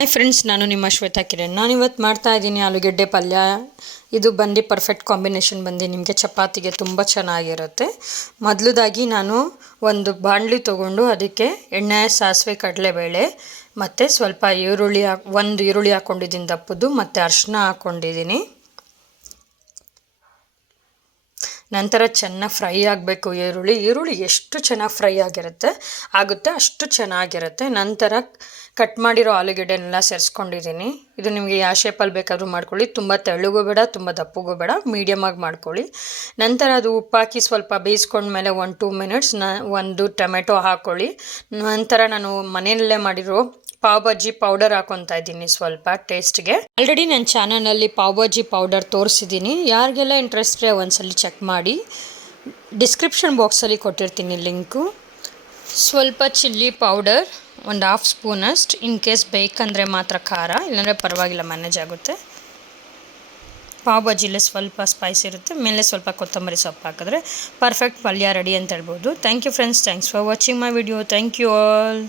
Hi friends, ನಾನು ನಿಮ್ಮ ಶ್ವೇತಾ ಕಿರಣ್. ನಾನಿವತ್ತು ಮಾಡ್ತಾ ಇದ್ದೀನಿ ಆಲೂಗೆಡ್ಡೆ ಪಲ್ಯ. ಇದು ಬಂದು ಪರ್ಫೆಕ್ಟ್ ಕಾಂಬಿನೇಷನ್ ಬಂದು ನಿಮಗೆ ಚಪಾತಿಗೆ ತುಂಬ ಚೆನ್ನಾಗಿರುತ್ತೆ. ಮೊದಲದಾಗಿ ನಾನು ಒಂದು ಬಾಣಲಿ ತೊಗೊಂಡು ಅದಕ್ಕೆ ಎಣ್ಣೆ, ಸಾಸಿವೆ, ಕಡಲೆಬೇಳೆ ಮತ್ತು ಸ್ವಲ್ಪ ಒಂದು ಈರುಳ್ಳಿ ಹಾಕ್ಕೊಂಡಿದ್ದೀನಿ ದಪ್ಪದ್ದು, ಮತ್ತು ಅರಿಶಿನ ಹಾಕ್ಕೊಂಡಿದ್ದೀನಿ. ನಂತರ ಚೆನ್ನಾಗಿ ಫ್ರೈ ಆಗಬೇಕು ಈರುಳ್ಳಿ ಎಷ್ಟು ಚೆನ್ನಾಗಿ ಫ್ರೈ ಆಗುತ್ತೆ ಅಷ್ಟು ಚೆನ್ನಾಗಿರುತ್ತೆ. ನಂತರ ಕಟ್ ಮಾಡಿರೋ ಆಲೂಗೆಡ್ಡೆನೆಲ್ಲ ಸೇರಿಸ್ಕೊಂಡಿದ್ದೀನಿ. ಇದು ನಿಮಗೆ ಯಾವ ಶೇಪಲ್ಲಿ ಬೇಕಾದರೂ ಮಾಡ್ಕೊಳ್ಳಿ. ತುಂಬ ತೆಳ್ಳಗೂ ಬೇಡ, ತುಂಬ ದಪ್ಪಗೂ ಬೇಡ, ಮೀಡಿಯಮಾಗಿ ಮಾಡ್ಕೊಳ್ಳಿ. ನಂತರ ಅದು ಉಪ್ಪಾಕಿ ಸ್ವಲ್ಪ ಬೇಯಿಸ್ಕೊಂಡ್ಮೇಲೆ 1-2 ಮಿನಿಟ್ಸ್ ಒಂದು ಟೊಮೆಟೊ ಹಾಕ್ಕೊಳ್ಳಿ. ನಂತರ ನಾನು ಮನೆಯಲ್ಲೇ ಮಾಡಿರೋ ಪಾವ್ ಭಾಜಿ ಪೌಡರ್ ಹಾಕೊತಾ ಇದ್ದೀನಿ ಸ್ವಲ್ಪ ಟೇಸ್ಟ್ಗೆ. ಆಲ್ರೆಡಿ ನನ್ನ ಚಾನಲಲ್ಲಿ ಪಾವ್ ಭಾಜಿ ಪೌಡರ್ ತೋರಿಸಿದ್ದೀನಿ. ಯಾರಿಗೆಲ್ಲ ಇಂಟ್ರೆಸ್ಟ್ ಒಂದ್ಸಲಿ ಚೆಕ್ ಮಾಡಿ. ಡಿಸ್ಕ್ರಿಪ್ಷನ್ ಬಾಕ್ಸಲ್ಲಿ ಕೊಟ್ಟಿರ್ತೀನಿ ಲಿಂಕು. ಸ್ವಲ್ಪ ಚಿಲ್ಲಿ ಪೌಡರ್, ಒಂದು 1/2 ಸ್ಪೂನಷ್ಟು. ಇನ್ ಕೇಸ್ ಬೇಕಂದರೆ ಮಾತ್ರ ಖಾರ, ಇಲ್ಲಾಂದರೆ ಪರವಾಗಿಲ್ಲ, ಮ್ಯಾನೇಜ್ ಆಗುತ್ತೆ. ಪಾವ್ ಭಾಜಿಲೇ ಸ್ವಲ್ಪ ಸ್ಪೈಸ್ ಇರುತ್ತೆ. ಮೇಲೆ ಸ್ವಲ್ಪ ಕೊತ್ತಂಬರಿ ಸೊಪ್ಪು ಹಾಕಿದ್ರೆ ಪರ್ಫೆಕ್ಟ್ ಪಲ್ಯ ರೆಡಿ ಅಂತ ಹೇಳ್ಬೋದು. Thank you friends, thanks for watching my video. Thank you all.